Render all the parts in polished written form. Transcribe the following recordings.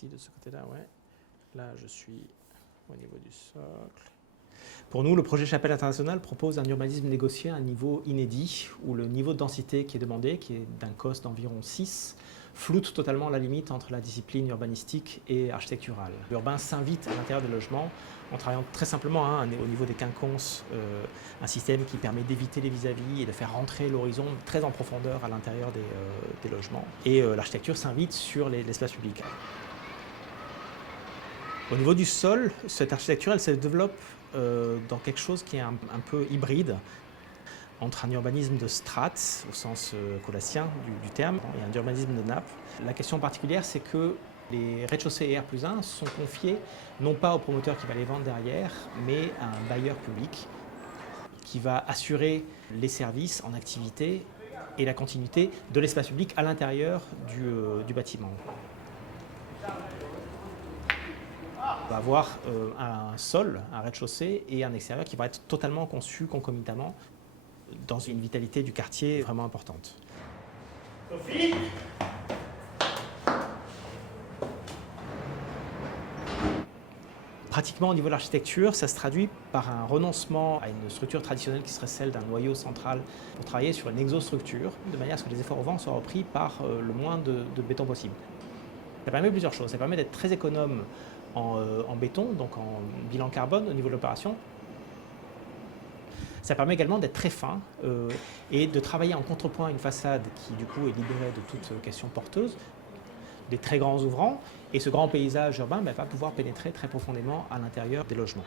ici, de ce côté-là, ouais. Là, je suis au niveau du socle. Pour nous, le projet Chapelle Internationale propose un urbanisme négocié à un niveau inédit, où le niveau de densité qui est demandé, qui est d'un COS d'environ 6, floute totalement la limite entre la discipline urbanistique et architecturale. L'urbain s'invite à l'intérieur des logements en travaillant très simplement au niveau des quinconces, un système qui permet d'éviter les vis-à-vis et de faire rentrer l'horizon très en profondeur à l'intérieur des logements. Et l'architecture s'invite sur l'espace public. Au niveau du sol, cette architecture, elle se développe dans quelque chose qui est un peu hybride entre un urbanisme de strates, au sens colassien du terme, et un urbanisme de nappe. La question particulière, c'est que les rez-de-chaussée et R+1 sont confiés non pas au promoteur qui va les vendre derrière, mais à un bailleur public qui va assurer les services en activité et la continuité de l'espace public à l'intérieur du bâtiment. On va avoir un sol, un rez-de-chaussée et un extérieur qui va être totalement conçu concomitamment dans une vitalité du quartier vraiment importante. Sophie ? Pratiquement au niveau de l'architecture, ça se traduit par un renoncement à une structure traditionnelle qui serait celle d'un noyau central pour travailler sur une exostructure, de manière à ce que les efforts au vent soient repris par le moins de béton possible. Ça permet plusieurs choses. Ça permet d'être très économe en béton, donc en bilan carbone au niveau de l'opération. Ça permet également d'être très fin et de travailler en contrepoint à une façade qui du coup est libérée de toute question porteuse, des très grands ouvrants, et ce grand paysage urbain va pouvoir pénétrer très profondément à l'intérieur des logements.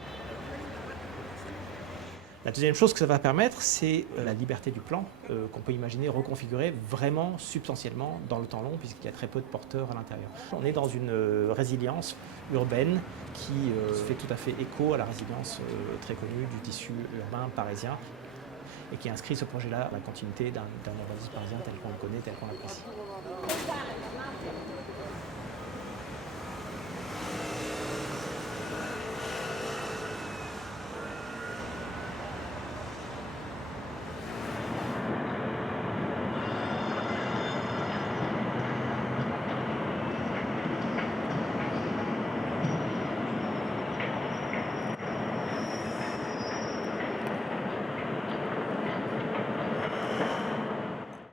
La deuxième chose que ça va permettre, c'est la liberté du plan, qu'on peut imaginer reconfigurer vraiment substantiellement dans le temps long, puisqu'il y a très peu de porteurs à l'intérieur. On est dans une résilience urbaine qui fait tout à fait écho à la résilience très connue du tissu urbain parisien, et qui inscrit ce projet-là à la continuité d'un urbanisme parisien tel qu'on le connaît, tel qu'on l'apprécie.